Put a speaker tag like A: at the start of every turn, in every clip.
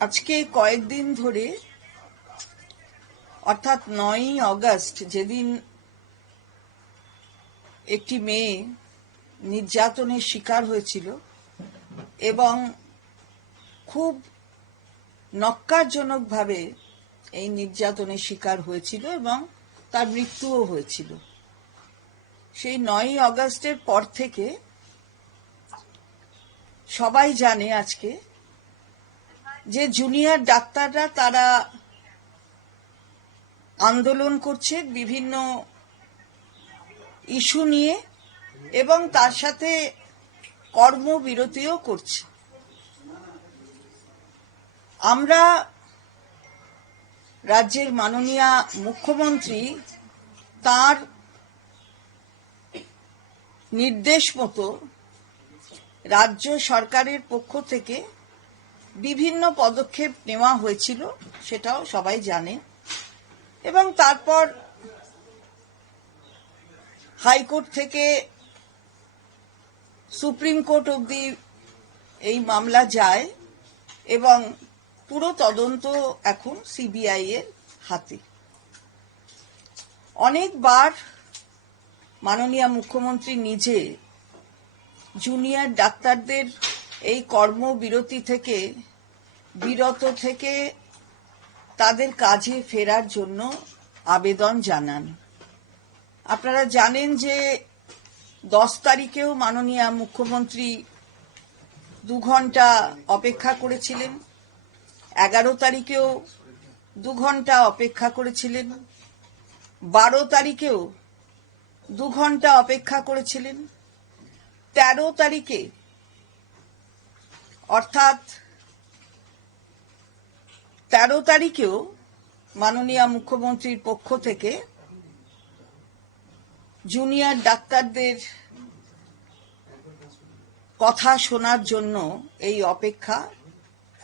A: আজকে কয়েকদিন ধরে, অর্থাৎ নয়ই অগস্ট যেদিন একটি মেয়ে নির্যাতনের শিকার হয়েছিল এবং খুব নক্কারজনকভাবে এই নির্যাতনের শিকার হয়েছিল এবং তার মৃত্যুও হয়েছিল। সেই নয়ই অগস্টের পর থেকে সবাই জানে আজকে যে জুনিয়র ডাক্তাররা তারা আন্দোলন করছে বিভিন্ন ইস্যু নিয়ে এবং তার সাথে কর্মবিরতিও করছে। আমরা রাজ্যের মাননীয় মুখ্যমন্ত্রী তার নির্দেশ মতো রাজ্য সরকারের পক্ষ থেকে বিভিন্ন পদক্ষেপ নেওয়া হয়েছিল, সেটাও সবাই জানে। এবং তারপর হাইকোর্ট থেকে সুপ্রিম কোর্ট অবধি এই মামলা যায় এবং পুরো তদন্ত এখন সিবিআই এর হাতে। অনেকবার মাননীয় মুখ্যমন্ত্রী নিজে জুনিয়র ডাক্তারদের এই কর্মবিরতি থেকে, বিরত থেকে তাদের কাজে ফেরার জন্য আবেদন জানান। আপনারা জানেন যে দশ তারিখেও মাননীয় মুখ্যমন্ত্রী দু ঘণ্টা অপেক্ষা করেছিলেন। এগারো তারিখেও দু ঘণ্টা অপেক্ষা করেছিলেন। বারো তারিখেও দু ঘণ্টা অপেক্ষা করেছিলেন। তেরো তারিখে অর্থাৎ তেরো তারিখেও মাননীয় মুখ্যমন্ত্রীর পক্ষ থেকে জুনিয়র ডাক্তারদের কথা শোনার জন্য এই অপেক্ষা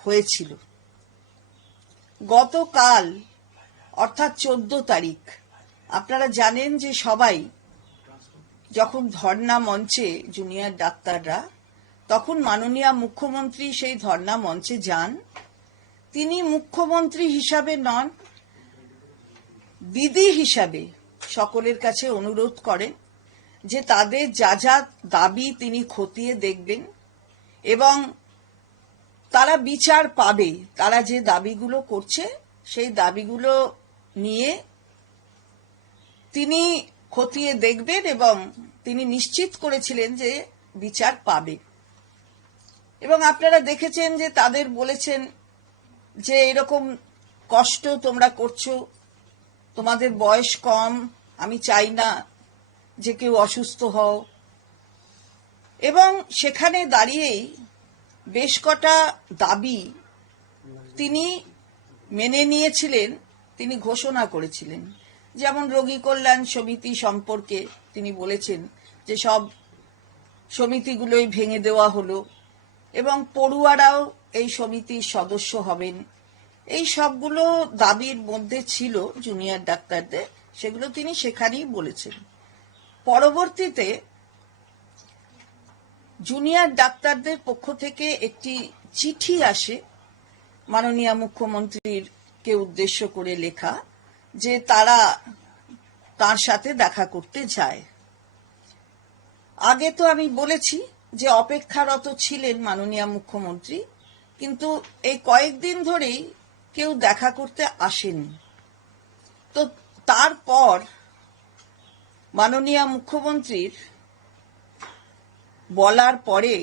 A: হয়েছিল। গতকাল, অর্থাৎ চোদ্দ তারিখ, আপনারা জানেন যে সবাই যখন ধর্ণা মঞ্চে জুনিয়র ডাক্তাররা তখন মাননীয় মুখ্যমন্ত্রী সেই ধর্ণা মঞ্চে যান। তিনি মুখ্যমন্ত্রী হিসাবে নন দিদি হিসাবে সকলের কাছে অনুরোধ করেন যে তাদের যা যা দাবি তিনি খতিয়ে দেখবেন এবং তারা বিচার পাবে, তারা যে দাবিগুলো করছে সেই দাবিগুলো নিয়ে তিনি খতিয়ে দেখবেন এবং তিনি নিশ্চিত করেছিলেন যে বিচার পাবে। এবং আপনারা দেখেছেন যে তাদের বলেছেন যে এরকম কষ্ট তোমরা করছ, তোমাদের বয়স কম, আমি চাই না যে কেউ অসুস্থ হও। এবং সেখানে দাঁড়িয়েই বেশ কটা দাবি তিনি মেনে নিয়েছিলেন, তিনি ঘোষণা করেছিলেন। যেমন রোগী কল্যাণ সমিতি সম্পর্কে তিনি বলেছেন যে সব সমিতিগুলোই ভেঙে দেওয়া হলো। এবং পড়ুয়ারাও এই সমিতির সদস্য হবেন। এই সবগুলো দাবির মধ্যে ছিল জুনিয়র ডাক্তারদের, সেগুলো তিনি সেখানেই বলেছেন। পরবর্তীতে জুনিয়র ডাক্তারদের পক্ষ থেকে একটি চিঠি আসে মাননীয় মুখ্যমন্ত্রীর কে উদ্দেশ্য করে লেখা যে তারা তার সাথে দেখা করতে যায়। আগে তো আমি বলেছি যে অপেক্ষারত ছিলেন মাননীয় মুখ্যমন্ত্রী, কিন্তু এই কয়েকদিন ধরেই কেউ দেখা করতে আসেনি তো তারপর মাননীয় মুখ্যমন্ত্রীর বলার পরে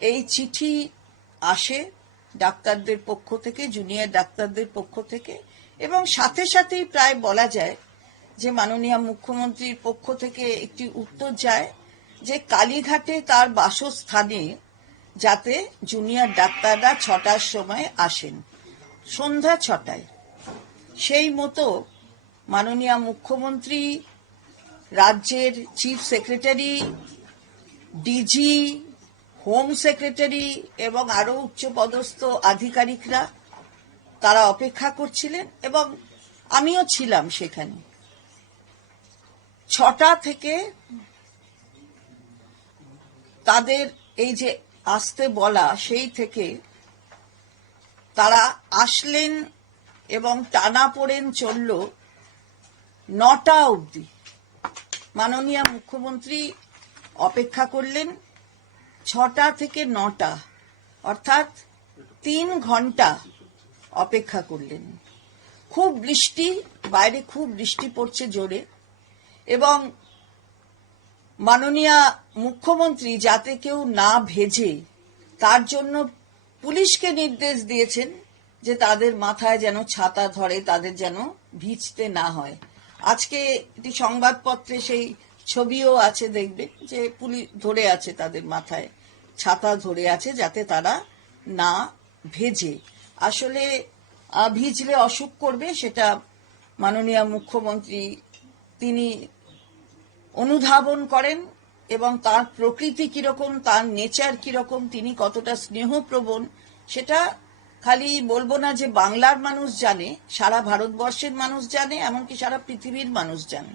A: এই চিঠি আসে ডাক্তারদের পক্ষ থেকে, জুনিয়র ডাক্তারদের পক্ষ থেকে, এবং সাথে সাথেই প্রায় বলা যায় যে মাননীয় মুখ্যমন্ত্রীর পক্ষ থেকে একটি উত্তর যায়। যে কালীঘাটে তার বাসস্থানে যাতে জুনিয়র ডাক্তাররা ছটার সময় আসেন। সন্ধ্যা ছটায়। সেই মতো মাননীয় মুখ্যমন্ত্রী, রাজ্যের chief secretary DG home secretary এবং আরও উচ্চপদস্থ আধিকারিকরা তারা অপেক্ষা করছিলেন এবং আমিও ছিলাম সেখানে। ছটা থেকে তাদের এই যে আসতে বলা, সেই থেকে তারা আসলেন এবং টানা পড়েন চলল নটা অবধি। মাননীয় মুখ্যমন্ত্রী অপেক্ষা করলেন ছটা থেকে নটা, অর্থাৎ তিন ঘণ্টা অপেক্ষা করলেন। খুব বৃষ্টি, বাইরে খুব বৃষ্টি পড়ছে জোরে এবং মাননীয় মুখ্যমন্ত্রী যাতে কেউ না ভেজে, তার জন্য পুলিশকে নির্দেশ দিয়েছেন যে তাদের মাথায় যেন ছাতা ধরে, তাদের যেন ভিজতে না হয়। আজকে একটি সংবাদপত্রে সেই ছবিও আছে দেখবে যে পুলিশ ধরে আছে তাদের মাথায়, ছাতা ধরে আছে যাতে তারা না ভেজে। আসলে ভিজলে অসুখ করবে সেটা মাননীয় মুখ্যমন্ত্রী, তিনি অনুধাবন করেন। এবং তার প্রকৃতি কীরকম, তার নেচার কীরকম, তিনি কতটা স্নেহপ্রবণ, সেটা খালি বলব না যে বাংলার মানুষ জানে, সারা ভারতবর্ষের মানুষ জানে, এমনকি সারা পৃথিবীর মানুষ জানে।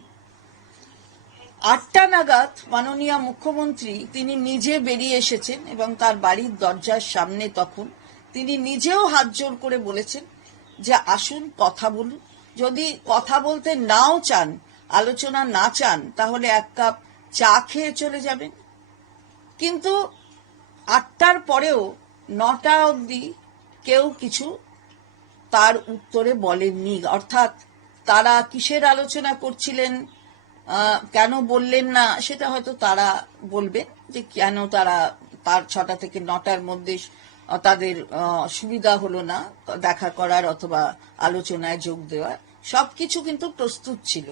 A: আটটা নাগাদ মাননীয় মুখ্যমন্ত্রী তিনি নিজে বেরিয়ে এসেছেন এবং তার বাড়ির দরজার সামনে তখন তিনি নিজেও হাত জোর করে বলেছেন যে আসুন কথা বলুন। যদি কথা বলতে নাও চান, আলোচনা না চান, তাহলে এক কাপ চা খেয়ে চলে যাবেন। কিন্তু আটটার পরেও নটা অবধি কেউ কিছু তার উত্তরে বলেননি। অর্থাৎ তারা কিসের আলোচনা করছিলেন কেন বললেন না, সেটা হয়তো তারা বলবেন যে কেন তারা তার ছটা থেকে নটার মধ্যে তাদের সুবিধা হলো না দেখা করার অথবা আলোচনায় যোগ দেওয়ার। সবকিছু কিন্তু প্রস্তুত ছিল।